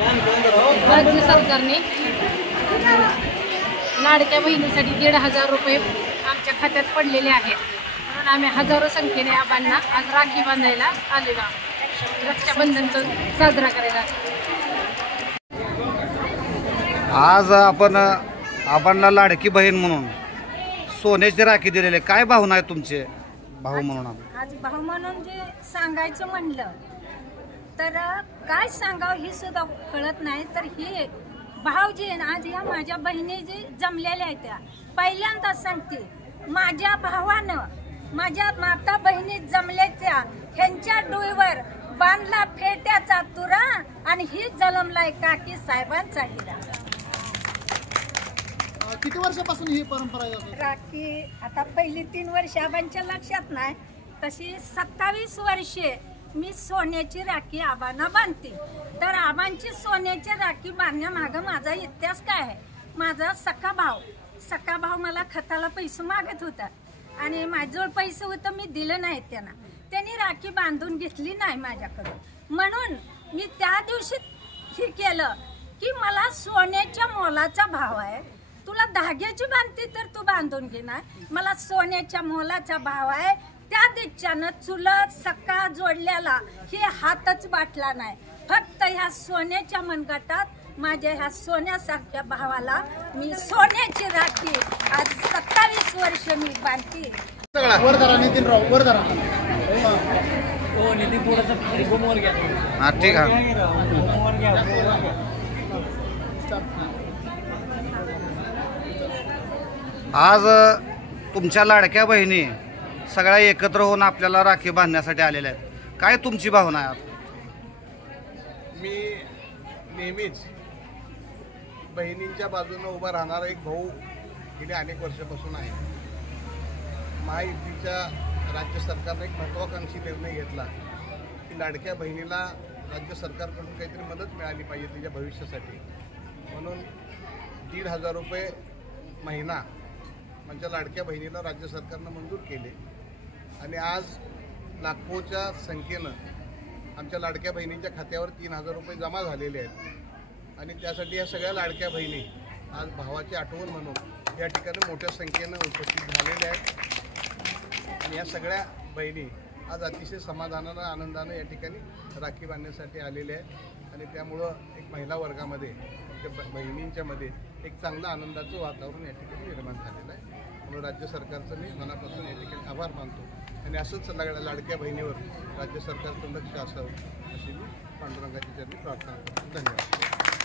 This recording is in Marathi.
राज्य सरकारने लाडक्या बहिणीसाठी 1,500 रुपये आमच्या खात्यात पडलेले आहेत, म्हणून आम्ही हजारो संख्येने आबांना आज राखी बांधायला आलेलो आहोत, रक्षाबंधनचा साजरा करायला। आज आपण आबांना लाडकी बहीण म्हणून सोन्याची राखी दिलेली, काय भावना आहे तुमचे भाऊ म्हणून? आज भाऊ म्हणून जे सांगायचं म्हणलं तर काय सांगावं हे सुद्धा कळत नाही। तर हे भाऊ जे आज या माझ्या बहिणी जे जमलेल्या आहेत त्या पहिल्यांदाच सांगते, माझ्या भावानं माझ्या माता बहिणी जमल्याच्या ह्यांच्या डोईवर बांधला फेट्याचा तुरा आणि ही जलमलाय काकी साहेबांचा हिरा। किती वर्षापासून ही परंपरा आहे राखी? आता पहिली 3 वर्ष आबांच्या लक्षात नाही, तशी 27 वर्षे मी सोन्याची राखी आबांना बांधते। तर आबांची सोन्याची राखी बांधण्यामागं माझा इतिहास काय आहे? माझा सख्खा भाऊ मला खताला पैसे मागत होता आणि माझ्याजवळ पैसे होतं, मी दिलं नाही त्यांनी राखी बांधून घेतली नाही माझ्याकडून, म्हणून मी त्या दिवशी हे केलं की मला सोन्याच्या मोलाचा भाव आहे, तुला धाग्याची बांधते तर तू बांधून घेणार, मला सोन्याच्या मोलाचा भाव आहे। त्या दिवसानं चुलत सक्का जोडल्याला हे हातच बाटला नाही, फक्त ह्या सोन्याच्या मनगटात माझ्या ह्या सोन्यासारख्या भावाला मी सोन्याची राखी आज 27 वर्ष मी बांधते। वरदारा नितीनराव वरदारा नितीन थोडंसं वर घ्या। हा ठीक आहे। आज तुमच्या लाडक्या बहिणी सगळ्या एकत्र होऊन आपल्याला राखी बांधण्यासाठी आलेल्या आहेत, काय तुमची भावना आहे? मी नेहमीच बहिणींच्या बाजूने उभा राहणारा एक भाऊ गेले अनेक वर्षापासून आहे। महायुतीच्या राज्य सरकारने एक महत्त्वाकांक्षी निर्णय घेतला की लाडक्या बहिणीला राज्य सरकारकडून काहीतरी मदत मिळाली पाहिजे तिच्या भविष्यासाठी, म्हणून 1,500 रुपये महिना माझ्या लाडक्या बहिणीला राज्य सरकारनं मंजूर केले आणि आज लाखोच्या संख्येनं आमच्या लाडक्या बहिणींच्या खात्यावर 3,000 रुपये जमा झालेले आहेत आणि त्यासाठी या सगळ्या लाडक्या बहिणी आज भावाची आठवण म्हणून या ठिकाणी मोठ्या संख्येनं उपस्थित झालेल्या आहेत आणि या सगळ्या बहिणी आज अतिशय समाधानानं आनंदानं या ठिकाणी राखी बांधण्यासाठी आलेल्या आहेत आणि त्यामुळं एक महिला वर्गामध्ये बहिणींच्यामध्ये एक चांगलं आनंदाचं वातावरण या ठिकाणी निर्माण झालेलं आहे। म्हणून राज्य सरकारचं मी मनापासून या ठिकाणी आभार मानतो आणि असंच लाडक्या बहिणीवर राज्य सरकारचं लक्ष असावं अशी मी पांडुरंगाची चरणी प्रार्थना करतो। धन्यवाद।